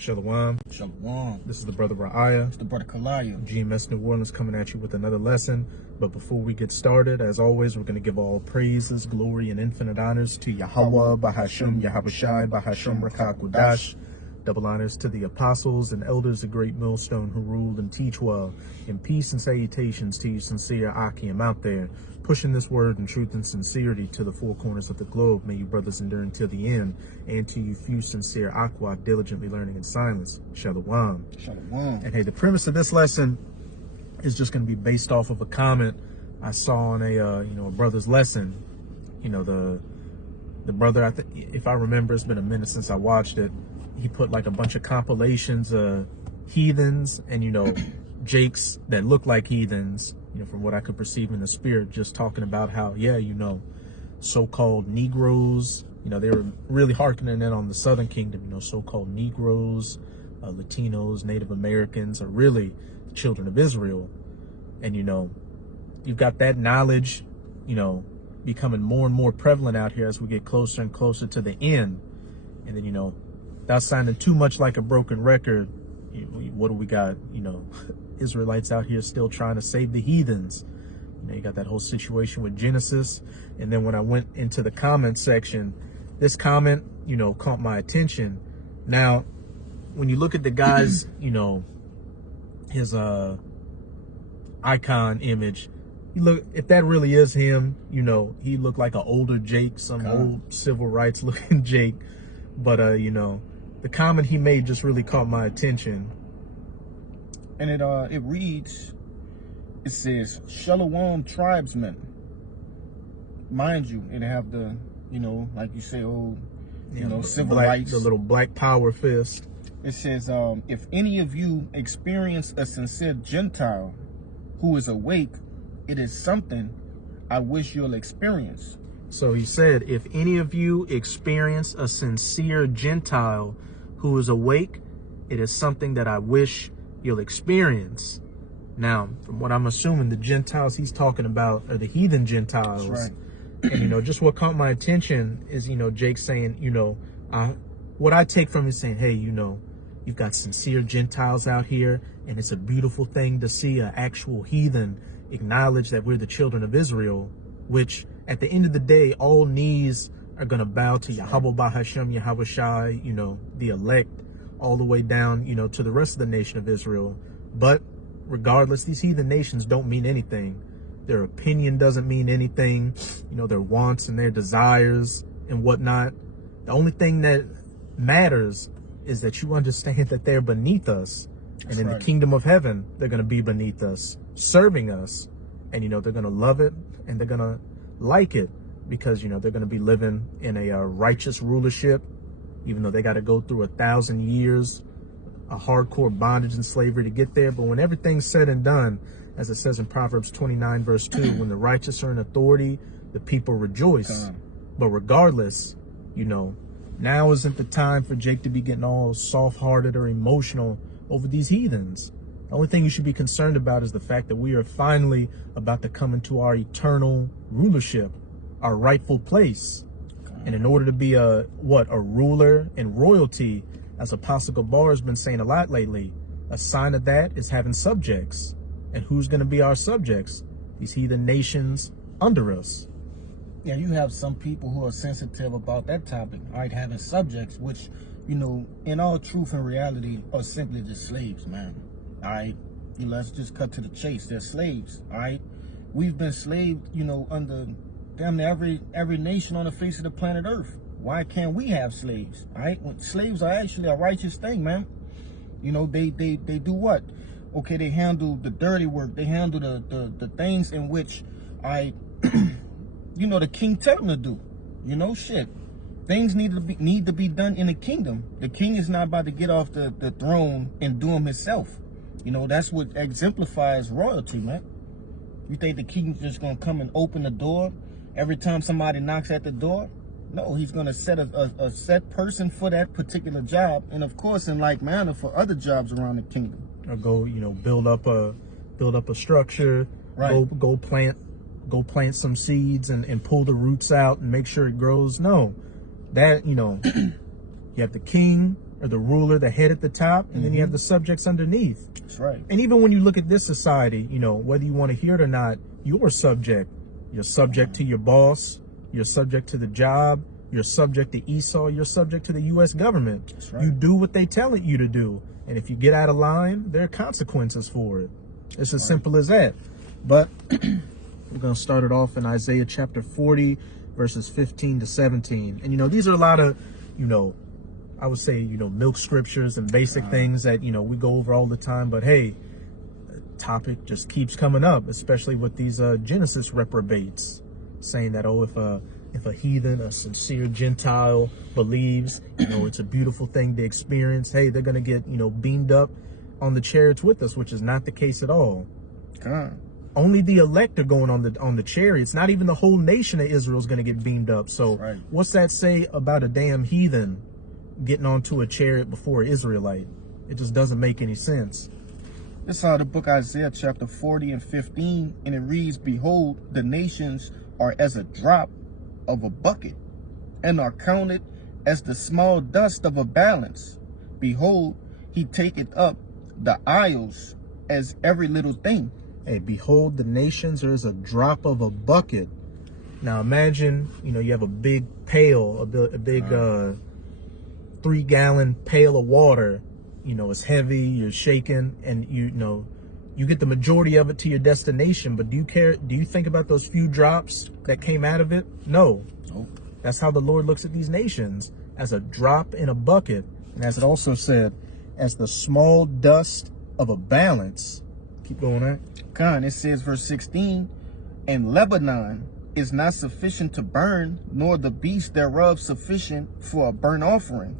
Shalom. Shalom. This is the brother Ra'aya. It's the brother Kalaya. GMS New Orleans coming at you with another lesson. But before we get started, as always, we're going to give all praises, glory, and infinite honors to Yahweh, Bahasham, Yahabushai, Bahasham, Rakakudash. Double honors to the apostles and elders of Great Millstone who ruled and teach well. And peace and salutations to you sincere Akim out there, pushing this word in truth and sincerity to the four corners of the globe. May you brothers endure until the end. And to you few sincere Aqua diligently learning in silence. Shalom. Shalom. And hey, the premise of this lesson is just going to be based off of a comment I saw on a brother's lesson. The brother, if I remember, it's been a minute since I watched it. He put like a bunch of compilations of heathens and, jakes that look like heathens, from what I could perceive in the spirit, just talking about how, so-called Negroes, they were really hearkening in on the Southern Kingdom, so-called Negroes, Latinos, Native Americans are really the children of Israel. And, you've got that knowledge, becoming more and more prevalent out here as we get closer and closer to the end. And then, without sounding too much like a broken record, what do we got? Israelites out here still trying to save the heathens. You got that whole situation with Genesis. And then when I went into the comment section, this comment, caught my attention. Now, when you look at the guy's, his icon image, if that really is him, he looked like an older Jake, some old civil rights looking Jake. But, the comment he made just really caught my attention. And it reads, it says, Shalom tribesmen. Mind you, it have the, like you say, civil rights. The little black power fist. It says, if any of you experience a sincere Gentile who is awake, it is something I wish you'll experience. So he said, if any of you experience a sincere Gentile who is awake, it is something that I wish you'll experience. Now, from what I'm assuming, the Gentiles he's talking about are the heathen Gentiles. That's right. And, just what caught my attention is, Jake saying, what I take from it saying, hey, you've got sincere Gentiles out here, and it's a beautiful thing to see an actual heathen acknowledge that we're the children of Israel, which at the end of the day, all knees are going to bow to Yahweh Bahasham, Yahabushai, the elect, all the way down, to the rest of the nation of Israel. But regardless, these heathen nations don't mean anything. Their opinion doesn't mean anything, their wants and their desires and whatnot. The only thing that matters is that you understand that they're beneath us. And in the kingdom of heaven, they're going to be beneath us, serving us. And, they're going to love it and they're going to like it because, they're going to be living in a righteous rulership, even though they got to go through 1,000 years of hardcore bondage and slavery to get there. But when everything's said and done, as it says in Proverbs 29, verse 2, when the righteous are in authority, the people rejoice. But regardless, now isn't the time for Jake to be getting all soft-hearted or emotional over these heathens. The only thing you should be concerned about is the fact that we are finally about to come into our eternal rulership, our rightful place. And in order to be a ruler and royalty, as Apostle Gabar has been saying a lot lately, a sign of that is having subjects. And who's going to be our subjects? These heathen nations under us. Yeah, you have some people who are sensitive about that topic, right? Having subjects, which, in all truth and reality, are simply just slaves, man. All right? Let's just cut to the chase. They're slaves, all right? We've been slaved, under damn near every nation on the face of the planet Earth. Why can't we have slaves, all right? When slaves are actually a righteous thing, man. They do what? Okay, they handle the dirty work. They handle the things in which the king tell them to do. Shit. Things need to be done in the kingdom. The king is not about to get off the throne and do them himself. That's what exemplifies royalty, man. You think the king's just gonna come and open the door every time somebody knocks at the door? No, he's gonna set a set person for that particular job, and of course, in like manner for other jobs around the kingdom. Or go, build up a structure. Right. Go plant some seeds and pull the roots out and make sure it grows. No, that you have the king, or the ruler, the head at the top, and then you have the subjects underneath. That's right. And even when you look at this society, you know, whether you want to hear it or not, you're a subject. You're subject to your boss. You're subject to the job. You're subject to Esau. You're subject to the U.S. government. That's right. You do what they tell you to do. And if you get out of line, there are consequences for it. It's as simple as that. But we're going to start it off in Isaiah chapter 40, verses 15 to 17. And, you know, these are a lot of, you know, I would say, you know, milk scriptures and basic things that, you know, we go over all the time. But, hey, the topic just keeps coming up, especially with these Genesis reprobates saying that, oh, if a heathen, a sincere Gentile believes, you know, it's a beautiful thing to experience, hey, they're going to get, you know, beamed up on the chariots with us, which is not the case at all. God. Only the elect are going on the chariots. Not even the whole nation of Israel is going to get beamed up. So what's that say about a damn heathen getting onto a chariot before an Israelite? It just doesn't make any sense. It's out of the book Isaiah chapter 40 and 15, and it reads, "Behold, the nations are as a drop of a bucket, and are counted as the small dust of a balance. Behold, he taketh up the isles as every little thing." Hey, behold, the nations are as a drop of a bucket. Now imagine, you know, you have a big pail, a big 3-gallon pail of water. You know, it's heavy, you're shaking, and you know, you get the majority of it to your destination. But do you care? Do you think about those few drops that came out of it? No. That's how the Lord looks at these nations, as a drop in a bucket. And as it also said, as the small dust of a balance. Keep going on. God, it says, verse 16, "And Lebanon is not sufficient to burn, nor the beast thereof sufficient for a burnt offering.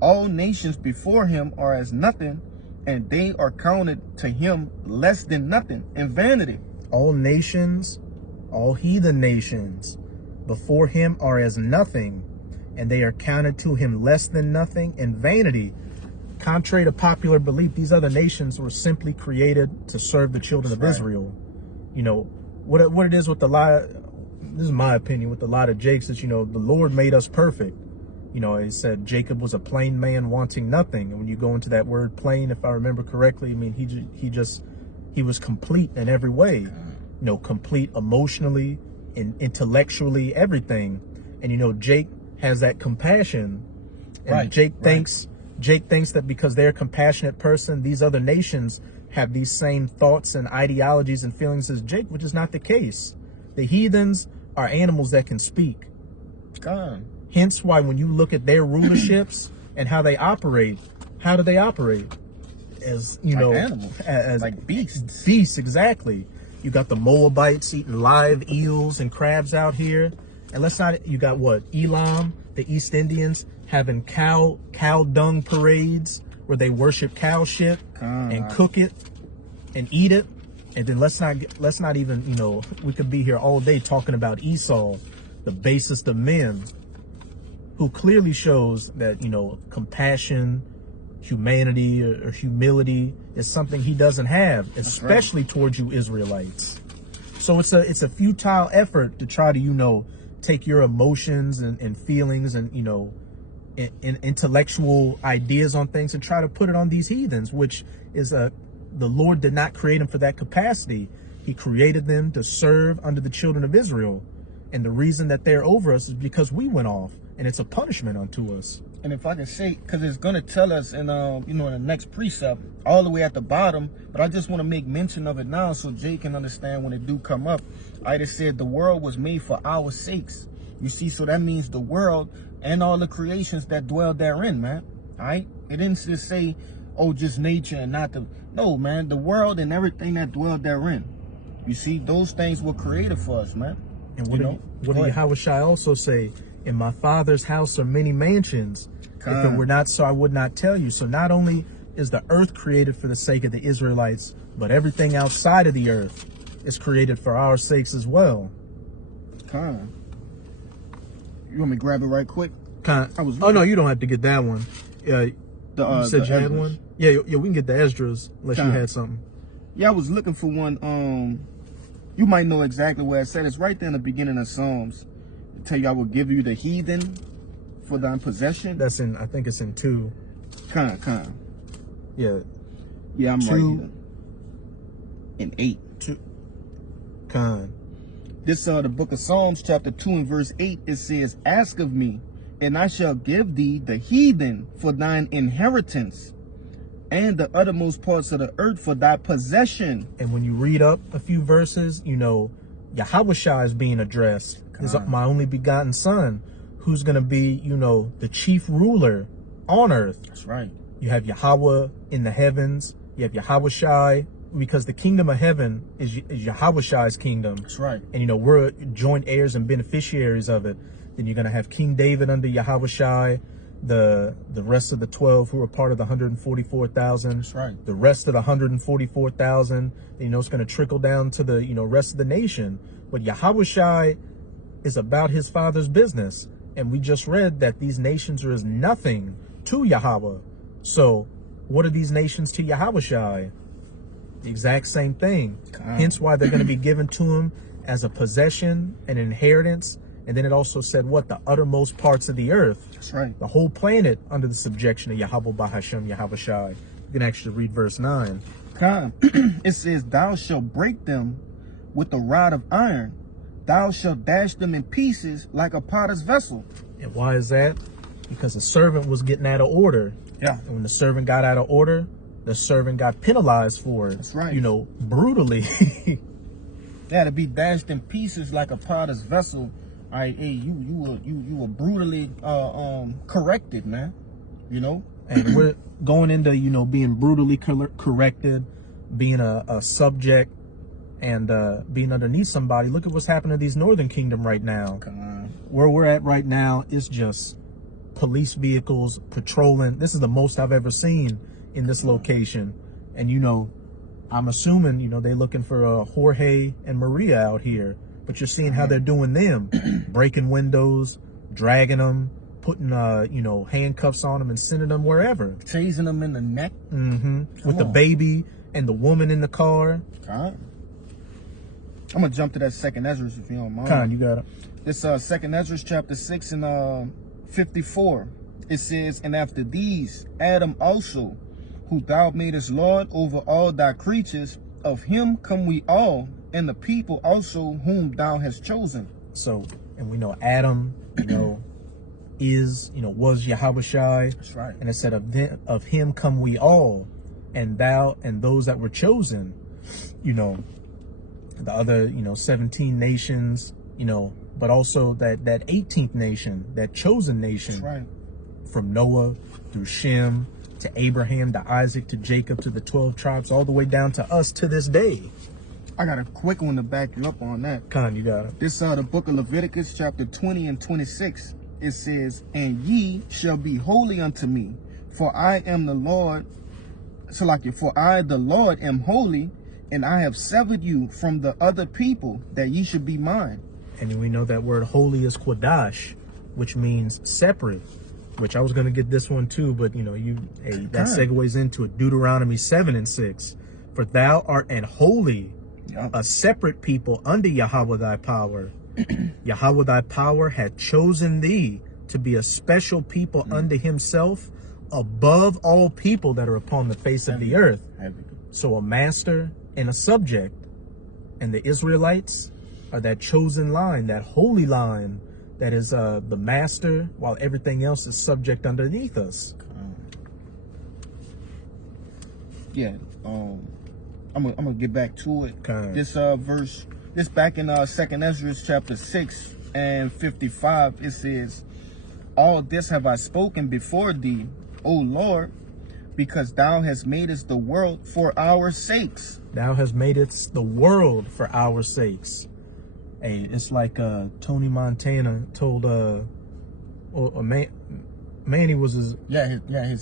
All nations before him are as nothing, and they are counted to him less than nothing in vanity." All nations, all heathen nations, before him are as nothing, and they are counted to him less than nothing in vanity. Contrary to popular belief, these other nations were simply created to serve the children of Israel. You know, what it is with the lie, this is my opinion, with a lot of Jakes, is, you know, the Lord made us perfect. You know, he said Jacob was a plain man wanting nothing. And when you go into that word plain, if I remember correctly, I mean, he was complete in every way. You know, complete emotionally and intellectually, everything. And, you know, Jake has that compassion. And Jake thinks that because they're a compassionate person, these other nations have these same thoughts and ideologies and feelings as Jake, which is not the case. The heathens are animals that can speak. God. Hence why when you look at their rulerships and how they operate, how do they operate? As, you know, animals, as like beasts. Beasts, exactly. You got the Moabites eating live eels and crabs out here. And let's not, you got what? Elam, the East Indians, having cow dung parades where they worship cow shit and cook it and eat it. And then let's not even, you know, we could be here all day talking about Esau, the basest of men, who clearly shows that, you know, compassion, humanity, or humility is something he doesn't have, especially towards you Israelites. So it's a futile effort to try to, you know, take your emotions and feelings and, you know, intellectual ideas on things and try to put it on these heathens, which is the Lord did not create them for that capacity. He created them to serve under the children of Israel. And the reason that they're over us is because we went off, and it's a punishment unto us. And if I can say, because it's going to tell us in, you know, in the next precept, all the way at the bottom, but I just want to make mention of it now so Jay can understand when it do come up. I just said the world was made for our sakes. You see, so that means the world and all the creations that dwell therein, man. All right? It didn't just say, oh, just nature and not the... No, man, the world and everything that dwell therein. You see, those things were created for us, man. And what did Yahushua also say? In my Father's house are many mansions. If it were not so, I would not tell you. So not only is the earth created for the sake of the Israelites, but everything outside of the earth is created for our sakes as well. You want me to grab it right quick? Oh, no, you don't have to get that one. You said you had one? Yeah, we can get the Esdras unless you had something. Yeah, I was looking for one. You might know exactly where it said. It's right there in the beginning of Psalms. It tell you, I will give you the heathen for thine possession. That's in, I think it's in 2. Con. Yeah. Yeah, I'm 2 right here. And 8. 2. Con. This the book of Psalms, chapter 2 and verse 8. It says, "Ask of me, and I shall give thee the heathen for thine inheritance, and the uttermost parts of the earth for thy possession." And when you read up a few verses, you know, Yahushua is being addressed. Is my only begotten son, who's going to be, you know, the chief ruler on earth. That's right. You have Yahweh in the heavens. You have Yahushua, because the kingdom of heaven is Yahushua's kingdom. That's right. And, you know, we're joint heirs and beneficiaries of it. Then you're going to have King David under Yahushua, the rest of the 12 who are part of the 144,000. That's right. The rest of the 144,000, you know, it's going to trickle down to the, you know, rest of the nation. But Yahushua is about his father's business. And we just read that these nations are as nothing to Yahweh. So what are these nations to Yahushua? The exact same thing. Hence why they're going to be given to him as a possession, an inheritance. And then it also said what? The uttermost parts of the earth. That's right. The whole planet under the subjection of Yahweh Bahashem Yahushua. You can actually read verse 9. It says, "Thou shalt break them with a rod of iron. Thou shalt dash them in pieces like a potter's vessel." And why is that? Because the servant was getting out of order. Yeah. And when the servant got out of order, the servant got penalized for it. That's right. You know, brutally. Yeah, to be dashed in pieces like a potter's vessel. All right, hey, you were brutally corrected, man. You know? And we're going into, you know, being brutally corrected, being a subject, and being underneath somebody. Look at what's happening to these Northern Kingdom right now. Where we're at right now is just police vehicles patrolling. This is the most I've ever seen in this location. And, you know, I'm assuming, you know, they're looking for Jorge and Maria out here. But you're seeing how they're doing them. Breaking windows, dragging them, putting, you know, handcuffs on them and sending them wherever. Tasing them in the neck. With the baby and the woman in the car. I'm going to jump to that 2nd Ezra if you don't mind. Con, you got it. This 2nd Ezra chapter 6 and 54. It says, "And after these, Adam also, who thou madest Lord over all thy creatures, of him come we all, and the people also whom thou hast chosen." So, and we know Adam, you know, is, you know, was Yahushua. That's right. And it said of him come we all, and thou and those that were chosen, you know, the other, you know, 17 nations, you know, but also that 18th nation, that chosen nation. That's right. From Noah through Shem to Abraham to Isaac to Jacob to the 12 tribes, all the way down to us to this day. I got a quick one to back you up on that. Con, you got it. This the book of Leviticus chapter 20 and 26. It says, "And ye shall be holy unto me, for I am the Lord." So like it, "For I the Lord am holy, and I have severed you from the other people, that ye should be mine." And we know that word holy is Quadash, which means separate. Which I was going to get this one too, but you know, that segues into it. Deuteronomy 7 and 6. "For thou art an holy, a separate people under Yahweh thy power. Yahweh thy power had chosen thee to be a special people unto himself, above all people that are upon the face of the earth." So a master and a subject. And the Israelites are that chosen line, that holy line, that is the master, while everything else is subject underneath us. Yeah, I'm gonna get back to it. Okay. This verse, this back in 2nd Ezra chapter 6 and 55, it says, "All this have I spoken before thee, O Lord, because thou hast made us the world for our sakes." Thou hast made it the world for our sakes. Hey, it's like Tony Montana told Manny was his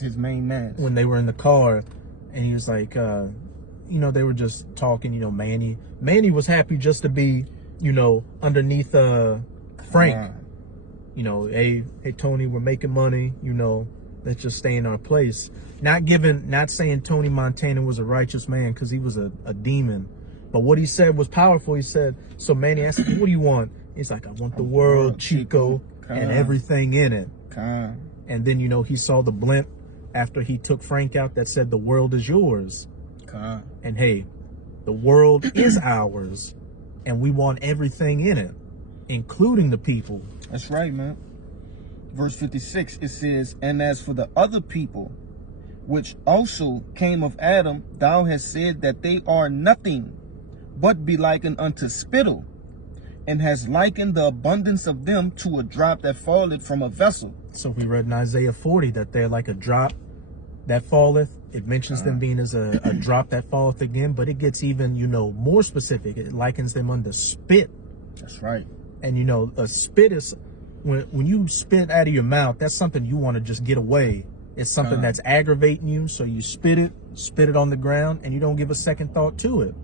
his main man when they were in the car, and he was like, you know, they were just talking. You know, Manny was happy just to be, you know, underneath Frank. You know, hey Tony, we're making money. You know, let's just stay in our place. Not saying Tony Montana was a righteous man, because he was a demon. But what he said was powerful. He said, so Manny asked him, "What do you want?" He's like, "I want the world, Chico, and everything in it." And then, you know, he saw the blimp after he took Frank out that said the world is yours. Con. And hey, the world is ours, and we want everything in it, including the people. That's right, man. Verse 56, it says, and as for the other people, which also came of Adam, thou hast said that they are nothing, but be likened unto spittle, and has likened the abundance of them to a drop that falleth from a vessel. So we read in Isaiah 40 that they're like a drop that falleth. It mentions them being as a drop that falleth again, but it gets even, more specific. It likens them unto spit. That's right. And, a spit is, when you spit out of your mouth, that's something you want to just get away. It's something that's aggravating you, so you spit it on the ground, and you don't give a second thought to it.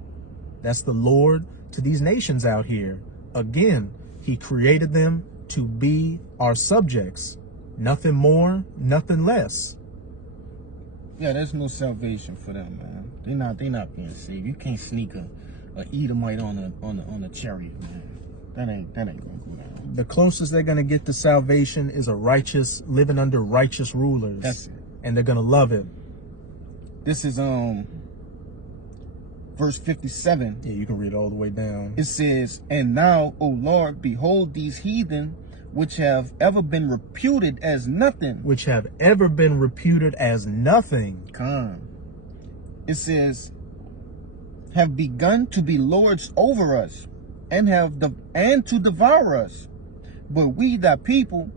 That's the Lord to these nations out here. Again, he created them to be our subjects. Nothing more, nothing less. Yeah, there's no salvation for them, man. They're not being saved. You can't sneak a Edomite on a chariot, man. That ain't gonna go down. The closest they're gonna get to salvation is living under righteous rulers. That's it. And they're gonna love it. This is verse 57. Yeah, you can read it all the way down. It says, and now, O Lord, behold these heathen, which have ever been reputed as nothing. Which have ever been reputed as nothing. Con. It says, have begun to be lords over us, and to devour us. But we, thy people,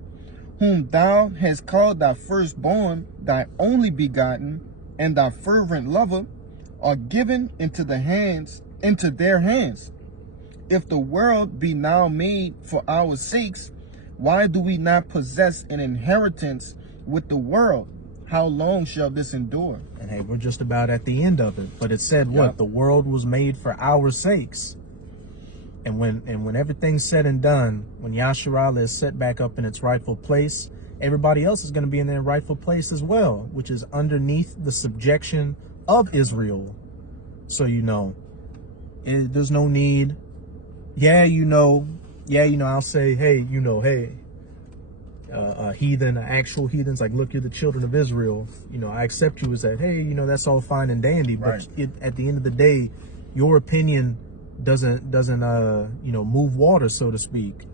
whom thou hast called thy firstborn, thy only begotten, and thy fervent lover, are given into their hands. If the world be now made for our sakes, why do we not possess an inheritance with the world? How long shall this endure? And hey, we're just about at the end of it. But it said what? The world was made for our sakes. And when everything's said and done, when Yasharallah is set back up in its rightful place, everybody else is going to be in their rightful place as well, which is underneath the subjection of Israel. So, there's no need. I'll say, hey, heathen, actual heathens, like, look, you're the children of Israel. I accept you as that. Hey, that's all fine and dandy. But at the end of the day, your opinion doesn't move water, so to speak.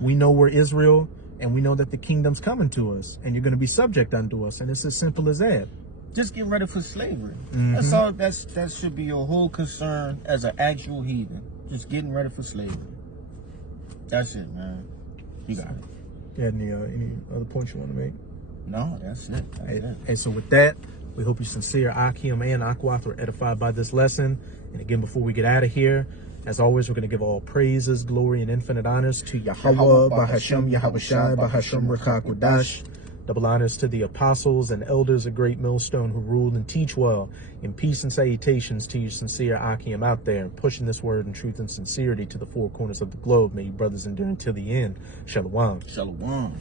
We know we're Israel, and we know that the kingdom's coming to us, and you're going to be subject unto us. And it's as simple as that. Just get ready for slavery. That's all. That should be your whole concern as an actual heathen. Just getting ready for slavery. That's it, man. You got it. You had any other points you want to make? No, that's it. Hey, so with that, we hope you sincere Akim and Akwath were edified by this lesson. And again, before we get out of here, as always, we're going to give all praises, glory, and infinite honors to Yahweh, Bahashem, Yahawashi, Bahashem, Rekakwadash. Double honors to the apostles and elders of Great Millstone who rule and teach well. In peace and salutations to your sincere Akim out there, pushing this word in truth and sincerity to the four corners of the globe. May you brothers endure until the end. Shalom. Shalom.